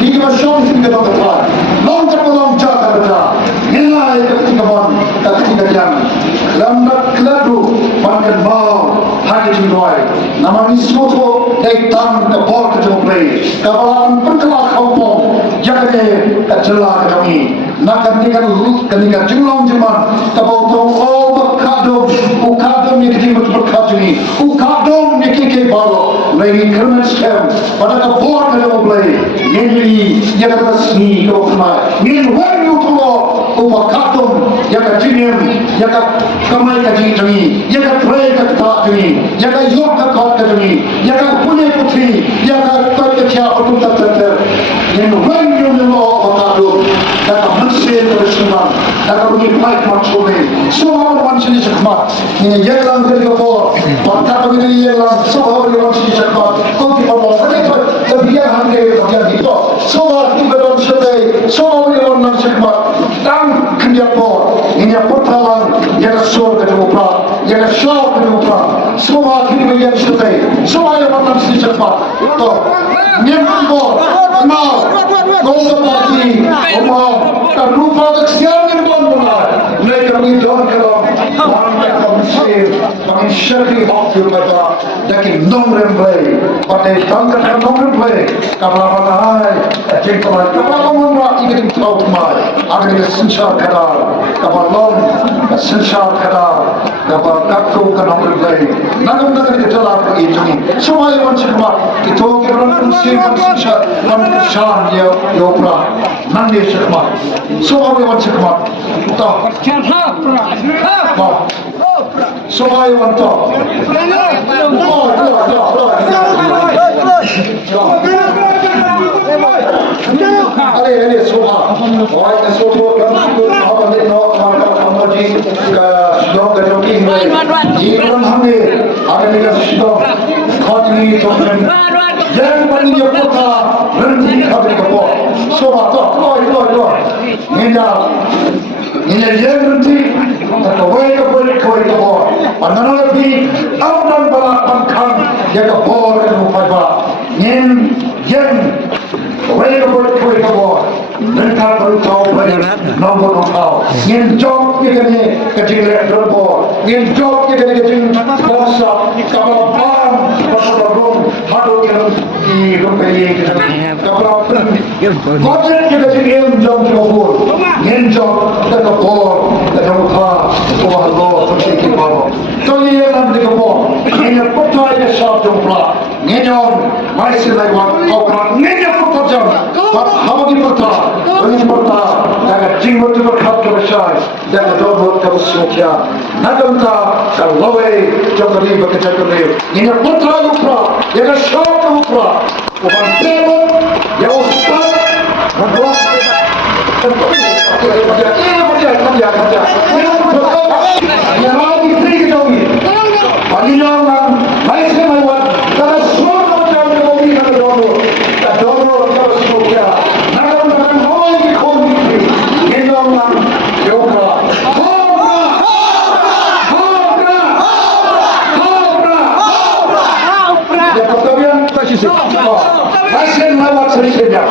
Liga was schon wieder dort dran. Long Jahr da. Illa ketika bon ketika jam. Lambat keladu pankan mau hati jiwai. Nama nismoto dari tam ke bor ke jomplay. Kawalan penkelak kampung jakane kejelah kami. Nak ketika jumlah zaman kabau all ukadom yang kita berkatuni ukadom yang kita bawa lagi kerana scam pada kabur ke jomplay. Ini yang resmi kau kemai. Ini wajib tulo ukadom yang kejenian yang kamai kejeni yang pray kejeni yang yok kejeni yang punya putri yang terkecil untuk terter. Ini wajib tulo ukadom. Dapat mencari kebenaran, dapat mengikat maksudnya. Semua orang mencari hikmat. Ini yang kita buat. Pada kita yang semua orang mencari hikmat. Kau tidak mau mereka terbiar hati terbiar itu. Semua kita mencari, semua orang mencari hikmat. Dan kerja buat. Ini pertama yang surga dibuka, yang syurga dibuka. Semua kita yang mencari, semua orang mencari hikmat. Tuh, yang buat, mau, kau seperti, mau. Rupa kesian yang benar, mereka mengidon kalau mereka mesti mensyari waktu mereka, jadi nomor play, pada tangkap nomor play, kalau apa jadi kalau orang ingin tahu mai, agar dia sensar kadar, kalau sensar kadar, kalau kakku kan nomor play, namun kita jalan ini, semua yang macam itu kita mesti sensar, mensensar dia opera, nanti semua. Semua orang cakap, tak. Semua orang tak. Ada semua. Orang yang semua orang itu orang yang nak di sedang kerjoki ini. Jika kami ada mereka sedang khadmi tuan. Jangan panik kota berhenti khadmi kota. Semua tak. Ini yang berhenti. Kawai kebor. Pandang lebih awal balak pangkang yang kebor dan upaya. Yang kawai kebor. Mereka baru tahu banyak nombor tahu. Yang job kita ni kecil kebor. Yang job kita ni kecil bosa. Kalau bang berkorban haru kita di rupiah kita. Kalau budget kita jadi yang job kebor. Yang job kita kebor. Kita rupa. Allah terus bawa. Tolong yang kita kebor. Ini percaya yang sah jumlah. Ngenyom masih lewat orang ngenyom percaya. Hawa di percaya. Ini pertama, agar jimat itu berkat kebesaran dan doa kebesaran. Naga kalau jangan bekerja kerja. Ini pertama lupa, yang syok lupa. Bukan teman, yang ustaz, membuat. Yang lagi pergi jauhi. Bagi orang masih lewat. Kalau semua macam jauhi kalau doa, doa kebesaran. Masih lewat sedikitnya.